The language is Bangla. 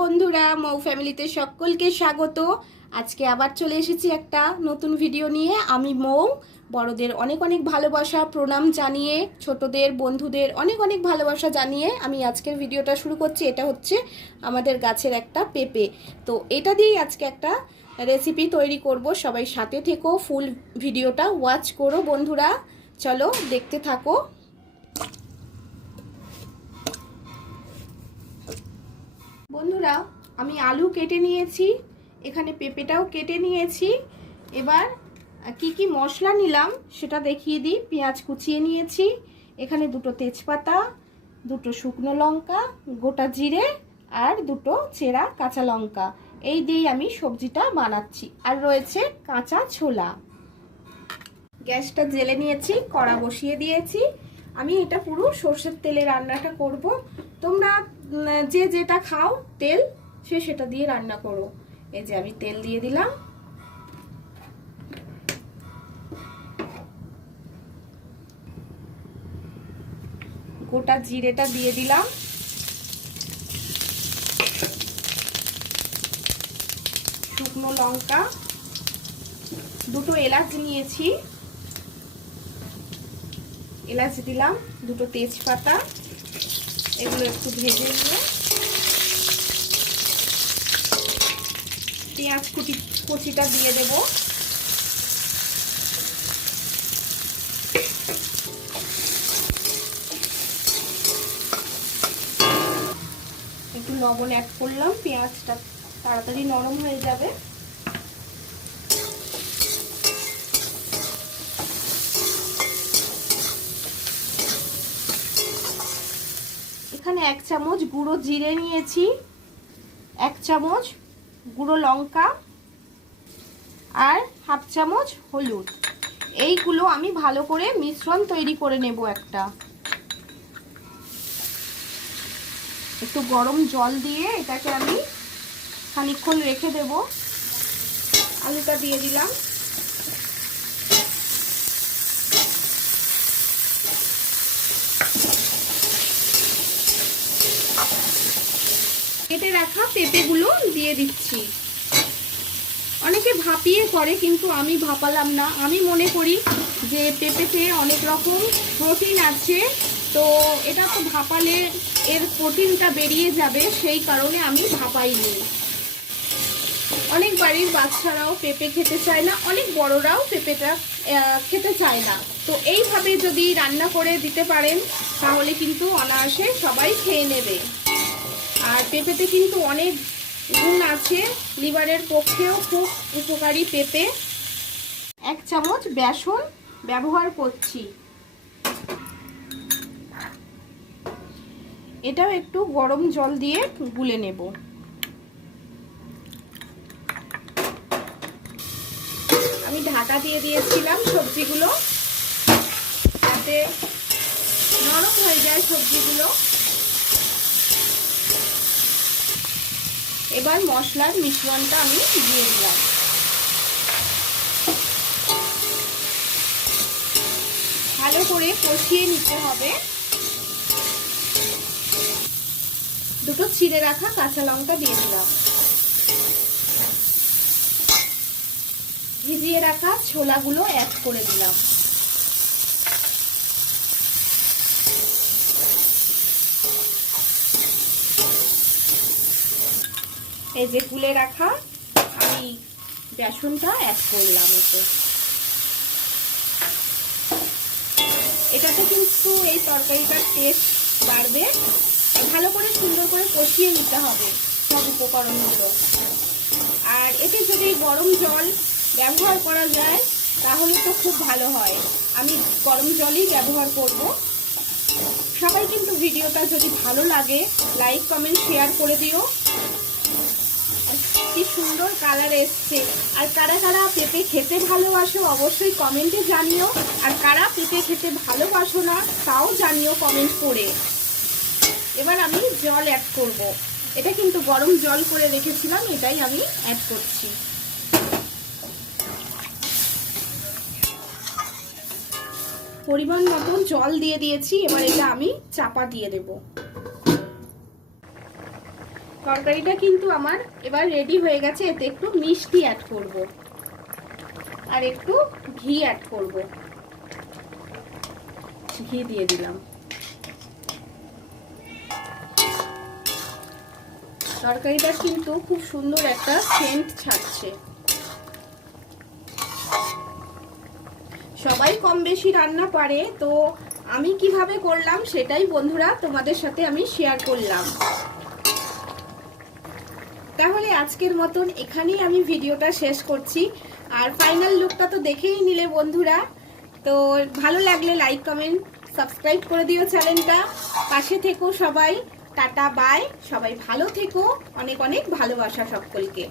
বন্ধুরা, মৌ ফ্যামিলিতে সকলকে স্বাগত। আজকে আবার চলে এসেছি একটা নতুন ভিডিও নিয়ে। আমি মৌ, বড়দের অনেক অনেক ভালোবাসা, প্রণাম জানিয়ে, ছোটদের, বন্ধুদের অনেক অনেক ভালোবাসা জানিয়ে আমি আজকের ভিডিওটা শুরু করছি। এটা হচ্ছে আমাদের গাছের একটা পেঁপে। তো এটা দিয়েই আজকে একটা রেসিপি তৈরি করব। সবাই সাথে থেকো ফুল ভিডিওটা ওয়াচ করো বন্ধুরা। চলো, দেখতে থাকো। বন্ধুরা, আমি আলু কেটে নিয়েছি, এখানে পেঁপেটাও কেটে নিয়েছি। এবার কি কি মশলা নিলাম সেটা দেখিয়ে দিই। পেঁয়াজ কুচিয়ে নিয়েছি, এখানে দুটো তেজপাতা, দুটো শুকনো লঙ্কা, গোটা জিরে আর দুটো চেরা কাঁচা লঙ্কা। এই দিয়েই আমি সবজিটা বানাচ্ছি। আর রয়েছে কাঁচা ছোলা। গ্যাসটা জেলে নিয়েছি, কড়া বসিয়ে দিয়েছি। আমি এটা পুরো সর্ষের তেলে রান্নাটা করব। তোমরা যে যেটা খাও, তেল, সে সেটা দিয়ে রান্না করো। এই যে আমি তেল দিয়ে দিলাম। গোটা জিরেটা দিয়ে দিলাম। শুকনো লঙ্কা। দুটো এলাচ নিয়েছি। এলাচ দিলাম, দুটো তেজপাতা। এগুলো একটু ভেজে নিয়ে পেঁয়াজ কুচি কুচিটা দিয়ে দেব। একটু লবণ অ্যাড করলাম, পেঁয়াজটা তাড়াতাড়ি নরম হয়ে যাবে। এখানে এক চামচ গুঁড়ো জিরে নিয়েছি, এক চামচ গুঁড়ো লঙ্কা আর হাফ চামচ হলুদ। এইগুলো আমি ভালো করে মিশ্রণ তৈরি করে নেব একটা। একটু গরম জল দিয়ে এটাকে আমি খানিক্ষণ রেখে দেব। আলুটা দিয়ে দিলাম। কেটে রাখা পেঁপেগুলো দিয়ে দিচ্ছি। অনেকে ভাপিয়ে করে, কিন্তু আমি ভাপালাম না। আমি মনে করি যে পেঁপেতে অনেক রকম প্রোটিন আছে, তো এটা তো ভাপালে এর প্রোটিনটা বেরিয়ে যাবে, সেই কারণে আমি ভাপাইনি। অনেক বাড়ির বাচ্চারাও পেঁপে খেতে চায় না, অনেক বড়রাও পেঁপেটা খেতে চায় না। তো এইভাবে যদি রান্না করে দিতে পারেন, তাহলে কিন্তু অনায়াসে সবাই খেয়ে নেবে। আর পেঁপেতে কিন্তু অনেক গুণ আছে। লিভারের পক্ষেও খুব উপকারী পেঁপে। এক চামচ বেসন ব্যবহার করছি। এটাও একটু গরম জল দিয়ে গুলে নেব। আমি ঢাকা দিয়ে দিয়েছিলাম সবজিগুলো। যাতে নরম হয়ে যায় সবজিগুলো। এবার মশলার মিশ্রণটা আমি দিয়ে দিলাম। ভালো করে কষিয়ে নিতে হবে। দুটো ছিঁড়ে রাখা কাঁচা লঙ্কা দিয়ে দিলাম। ভিজিয়ে রাখা ছোলাগুলো অ্যাড করে দিলাম। এই যে গুলে রাখা, আমি বেসনটা অ্যাড করলাম এতে। এটাতে কিন্তু এই তরকারিটার টেস্ট বাড়বে। ভালো করে সুন্দর করে কষিয়ে নিতে হবে সব উপকরণগুলো। আর এতে যদি গরম জল ব্যবহার করা যায়, তাহলে তো খুব ভালো হয়। আমি গরম জলই ব্যবহার করব। সবাই কিন্তু ভিডিওটা যদি ভালো লাগে লাইক কমেন্ট শেয়ার করে দিও। কি সুন্দর কালার এসছে। আর কারা কারা পেঁপে খেতে ভালোবাসো অবশ্যই কমেন্টে জানিও। আর কারা পেঁপে খেতে ভালোবাসো না, তাও জানিও কমেন্ট করে। এবার আমি জল অ্যাড করব। এটা কিন্তু গরম জল করে রেখেছিলাম, এটাই আমি অ্যাড করছি। পরিমাণ মতো জল দিয়ে দিয়েছি, এবার এটা আমি চাপা দিয়ে দেব। তরকারিটা কিন্তু আমার এবার রেডি হয়ে গেছে। এতে একটু মিষ্টি অ্যাড করব। আর একটু ঘি অ্যাড করব। ঘি দিয়ে দিলাম। তরকারিটা কিন্তু খুব সুন্দর একটা সেন্ট ছাড়ছে। সবাই কম বেশি রান্না পারে, তো আমি কীভাবে করলাম সেটাই বন্ধুরা তোমাদের সাথে আমি শেয়ার করলাম। তাহলে আজকের মতন এখানেই আমি ভিডিওটা শেষ করছি। আর ফাইনাল লুকটা তো দেখেই নিলে বন্ধুরা। তো ভালো লাগলে লাইক কমেন্ট সাবস্ক্রাইব করে দিও চ্যানেলটা পাশে থেকো সবাই। টাটা বাই সবাই ভালো থেকো। অনেক অনেক ভালোবাসা সকলকে।